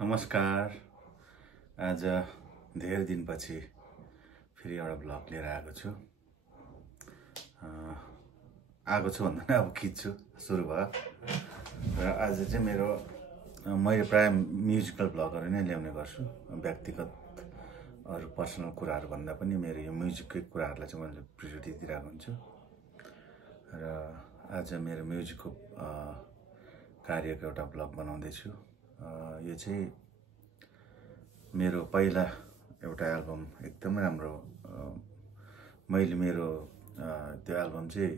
नमस्कार। आज धेरै दिनपछि फेरि एउटा ब्लग लिएर आएको छु। भन्दा पनि अब खिच्छु सुरु भयो र आज चाहिँ मैले प्राय म्युजिकल ब्लगहरू नै ल्याउने गर्छु। व्यक्तिगत अरू पर्सनल कुराहरू भन्दा पनि मेरो यो म्युजिककै कुराहरूलाई चाहिँ मैले प्रियोरिटी दिइरहेको हुन्छु। र आज मेरो म्युजिकको कार्यको एउटा ब्लग बनाउँदैछु। यो चाहिँ मेरो पहिला एउटा एल्बम एकदमै राम्रो। मैले मेरो त्यो एल्बम चाहिँ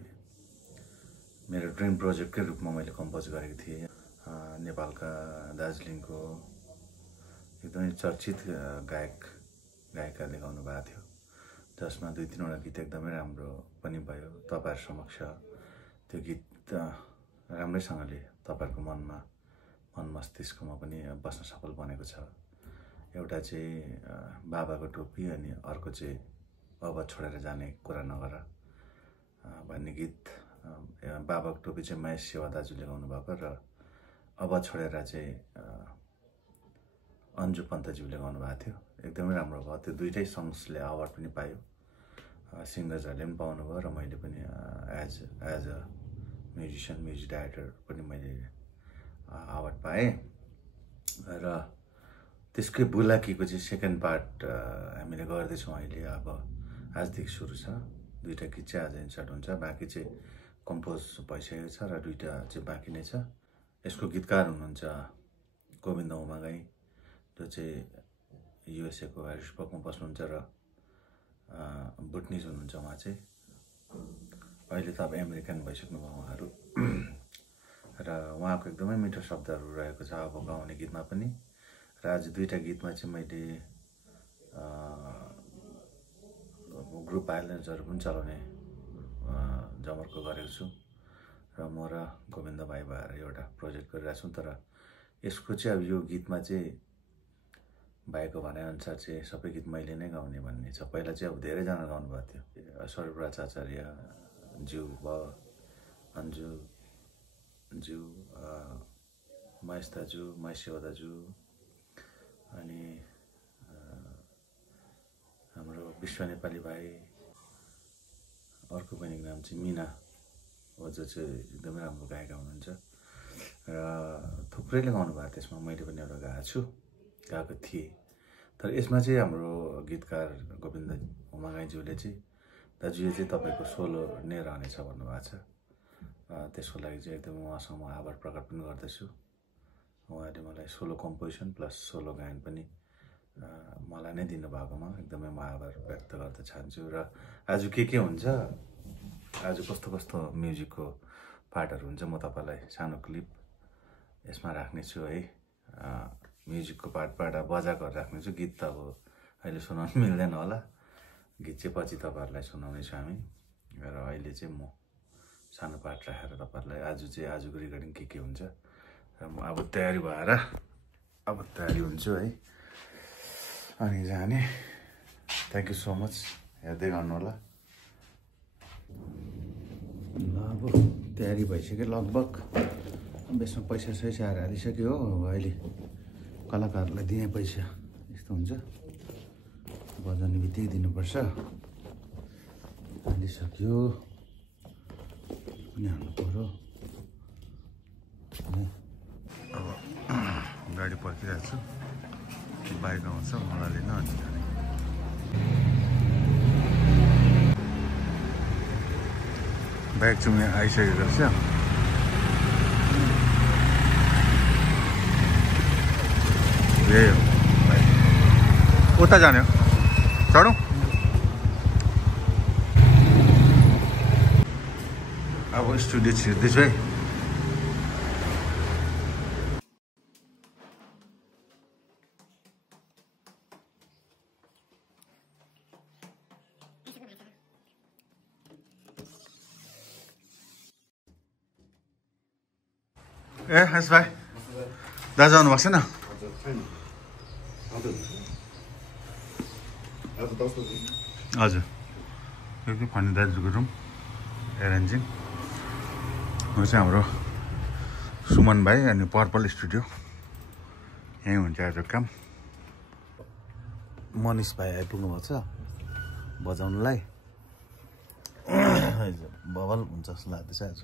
मेरो ड्रिम प्रोजेक्टकै रूपमा मैले कम्पोज गरेको थिएँ। नेपालका दार्जिलिङको एकदमै चर्चित गायकहरूले गाउनु भएको थियो, जसमा 2-3वटा गीत एकदमै राम्रो पनि भयो। तपाईहरु समक्ष त्यो गीत राम्रैसँगले तपाईहरुको मन मस्तिष्कमा पनि बस्न सफल बनेको छ। एउटा चाहिँ बाबाको टोपी अनि अर्को चाहिँ अब छोडेर जाने कुरा नगर भन्ने गीत। बाबाको टोपी चाहिँ महेश सेवा दाजुले गाउनु भएको र अब छोडेर चाहिँ अन्जु पन्तज्यूले गाउनु भएको थियो। एकदमै राम्रो भयो। त्यो दुईटै सङ्ग्सले अवार्ड पनि पायो, सिङ्गर्सहरूले पनि पाउनु भयो र मैले पनि एज अ म्युजिक डाइरेक्टर पनि मैले अवार्ड पाएँ। र त्यसकै बुलाकीको चाहिँ सेकेन्ड पार्ट हामीले गर्दैछौँ अहिले। अब आजदेखि सुरु छ। 2टा गीत चाहिँ आज इन्सर्ट हुन्छ, बाँकी चाहिँ कम्पोज भइसकेको छ र 2टा चाहिँ बाँकी नै छ। यसको गीतकार हुनुहुन्छ गोविन्द उमागाई, जो चाहिँ युएसए को हरिसबर्गमा बस्नुहुन्छ र बुटनिज हुनुहुन्छ। उहाँ चाहिँ अहिले त अब अमेरिकन भइसक्नु भयो उहाँहरू। र उहाँको एकदमै मिठो शब्दहरू रहेको छ अब गाउने गीतमा पनि। र आज 2टा गीतमा चाहिँ मैले ग्रुप भायोलेन्सहरू पनि चलाउने जमर्को गरेको छु र म र गोविन्द भाइ भएर एउटा प्रोजेक्ट गरिरहेको छौँ। तर यसको चाहिँ अब यो गीतमा चाहिँ भाइको भनाइअनुसार चाहिँ सबै गीत मैले नै गाउने भन्ने छ। पहिला चाहिँ अब धेरैजना गाउनु भएको थियो। सर्वराज आचार्य ज्यू भयो, अन्जु ज्यू, महेश दाजु, महेश सेवा दाजु, अनि हाम्रो विश्व नेपाली भाइ, अर्को बहिनीको नाम चाहिँ मिना हो, जो चाहिँ एकदमै राम्रो गायिका हुनुहुन्छ र थुप्रैले गाउनु भएको त्यसमा। मैले पनि एउटा गाएको थिएँ। तर यसमा चाहिँ हाम्रो गीतकार गोविन्द उमागाईज्यूले चाहिँ दाजु यो चाहिँ तपाईँको सोलो नै रहनेछ भन्नुभएको छ। त्यसको लागि चाहिँ एकदमै उहाँसँग म आभार प्रकट पनि गर्दछु। उहाँले मलाई सोलो कम्पोजिसन प्लस सोलो गायन पनि मलाई नै दिनुभएकोमा एकदमै म आभार व्यक्त गर्न चाहन्छु। र आज के हुन्छ, आज कस्तो कस्तो म्युजिकको पार्टहरू हुन्छ, म तपाईँलाई सानो क्लिप यसमा राख्नेछु है। म्युजिकको पार्टबाट बजाएको राख्नेछु। गीत त अब अहिले सुनाउनु मिल्दैन होला, गीत चाहिँ पछि तपाईँहरूलाई सुनाउनेछु हामी। र अहिले चाहिँ म सानो पार्ट राखेर तपाईँहरूलाई आजको रिकर्डिङ के हुन्छ र म अब तयारी भएर हुन्छु है, अनि जाने। थ्याङ्क यू सो मच, हेर्दै गर्नु होला। ल अब तयारी भइसक्यो लगभग। यसमा पैसा आएर हालिसक्यो हो। अब अहिले कलाकारहरूलाई दिने पैसा यस्तो हुन्छ, बजाउने बित्तिकै दिनुपर्छ। हालिसक्यो पनि हाल्नु पर्यो। अब गाडी पर्खिरहेको छु, बाइक आउँछ मलाई लिन अनि जाने। बाइक चाहिँ यहाँ आइसकेको छ। यही हो बाइक। उता जाने हो, चढौँ। अब स्टुडियो छिर्दैछु है। हस् भाइ, दाजु आउनु भएको छैन? हजुर, यो फनी दाजुको रुम एरेन्जिङ। यो चाहिँ हाम्रो सुमन भाइ अनि पर्पल स्टुडियो यहीँ हुन्छ आज काम। मनिष भाइ आइपुग्नु भएको छ बजाउनुलाई। बवाल हुन्छ जस्तो लाग्दैछ आज।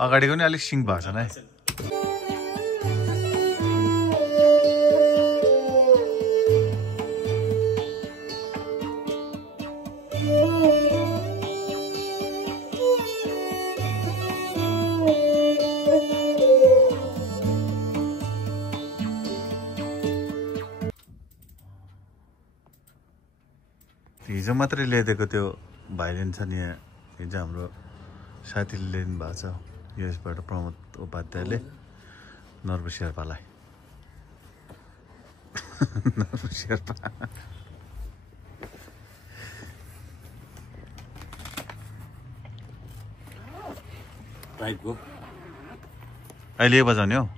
अगाडिको नि अलिक सिङ भएको छ नै। हिजो मात्रै ल्याइदिएको त्यो भाइलिन छ नि यहाँ, हिजो हाम्रो साथीले ल्याइदिनु भएको छ यसबाट, प्रमोद उपाध्यायले नर्बु शेर्पालाई। नर्बु शेर्पा अहिले बजाउने हो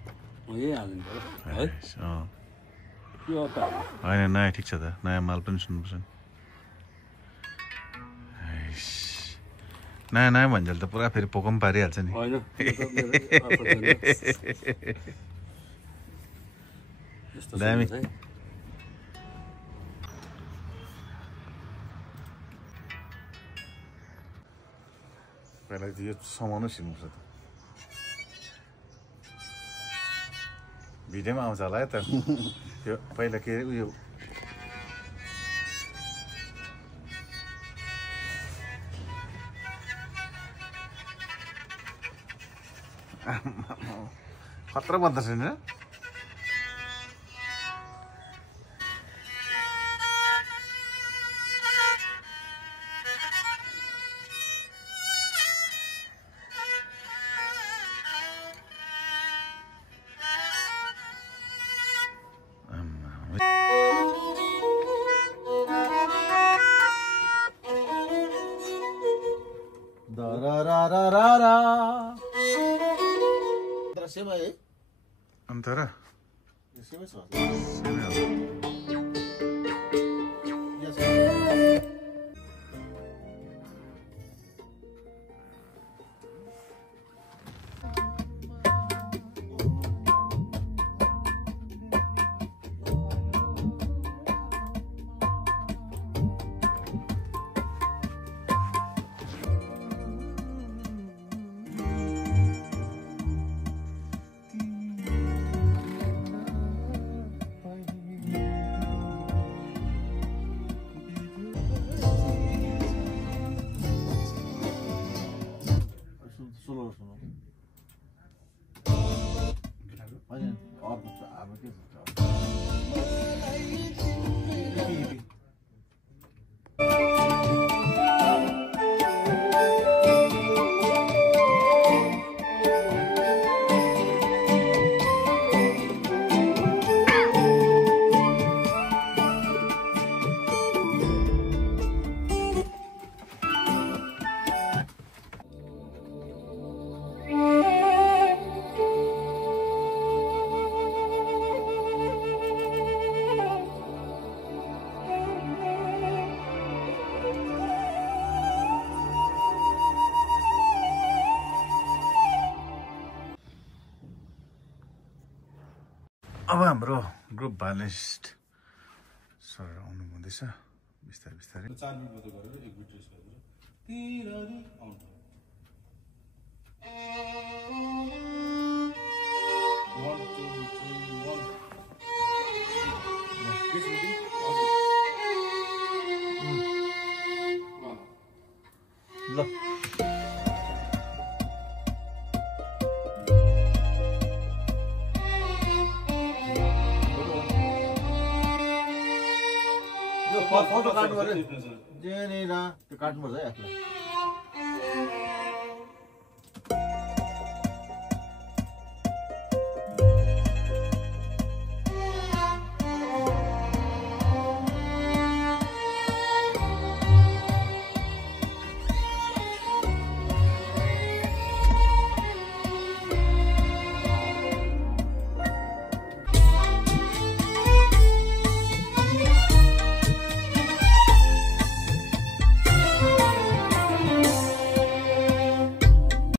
होइन? नयाँ ठिक छ त, नयाँ माल पनि सुन्नुपर्छ नि। नयाँ नयाँ भन्जेल त पुरा फेरि पोको पनि पारिहाल्छ नि। दामी। पहिला यो समाउनु सिक्नुपर्छ त। भिडियोमा आउँछ होला है त यो पहिला के अरे उयो खतरा बन्द छैन। Antara? Siapa sih? अब हाम्रो ग्रुप भायोलिनिस्ट सर आउनु हुँदैछ बिस्तारै बिस्तारै। 4 मिनेट मात्रै गरेर 1 बिट रेस्ट गरेर तिरारी आउनु 1 2 3 1 ल फोटो काट्नु पर्यो टिप्नु छ। त्यहाँनिर त्यो काट्नुपर्छ है आफूलाई